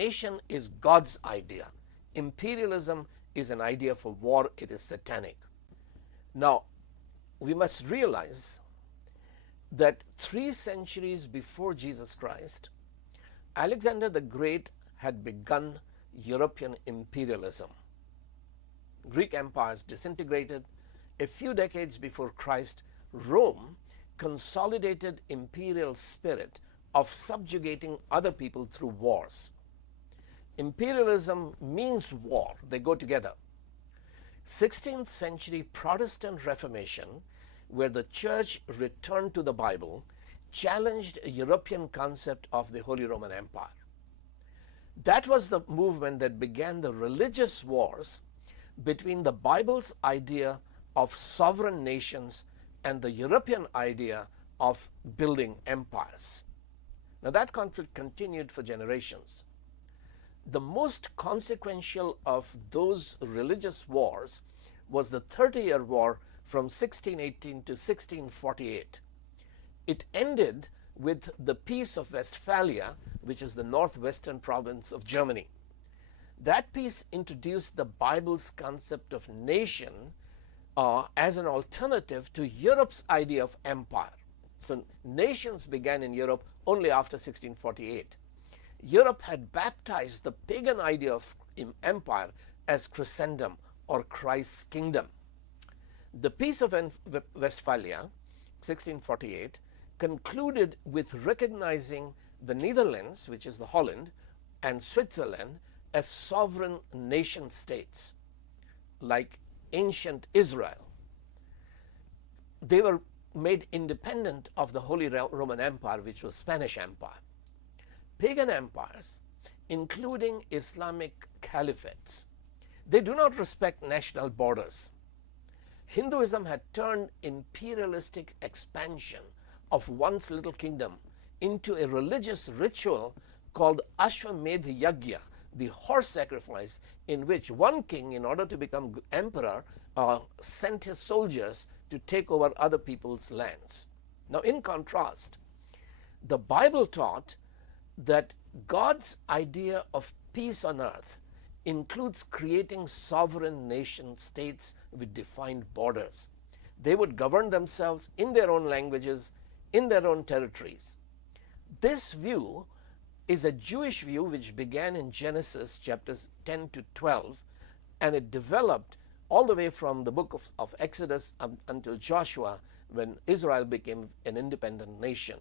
nation is God's idea. Imperialism is an idea for war, it is satanic. Now, we must realize that 3 centuries before Jesus Christ, Alexander the Great had begun European imperialism. Greek empires disintegrated. A few decades before Christ, Rome consolidated imperial spirit of subjugating other people through wars. Imperialism means war, they go together. 16th century Protestant Reformation, where the church returned to the Bible, challenged a European concept of the Holy Roman Empire. That was the movement that began the religious wars between the Bible's idea of sovereign nations and the European idea of building empires. Now, that conflict continued for generations. The most consequential of those religious wars was the 30-year War from 1618 to 1648. It ended with the Peace of Westphalia, which is the northwestern province of Germany. That peace introduced the Bible's concept of nation as an alternative to Europe's idea of empire. So nations began in Europe only after 1648. Europe had baptized the pagan idea of empire as Christendom or Christ's kingdom. The Peace of Westphalia, 1648, concluded with recognizing the Netherlands, which is the Holland, and Switzerland as sovereign nation states, like ancient Israel. They were made independent of the Holy Roman Empire, which was Spanish Empire. Pagan empires, including Islamic caliphates, they do not respect national borders. Hinduism had turned imperialistic expansion of one's little kingdom into a religious ritual called Ashwamedh Yagya, the horse sacrifice, in which one king, in order to become emperor, sent his soldiers to take over other people's lands. Now, in contrast, the Bible taught that God's idea of peace on earth includes creating sovereign nation states with defined borders. They would govern themselves in their own languages, in their own territories. This view is a Jewish view which began in Genesis chapters 10 to 12, and it developed all the way from the book of Exodus until Joshua, when Israel became an independent nation.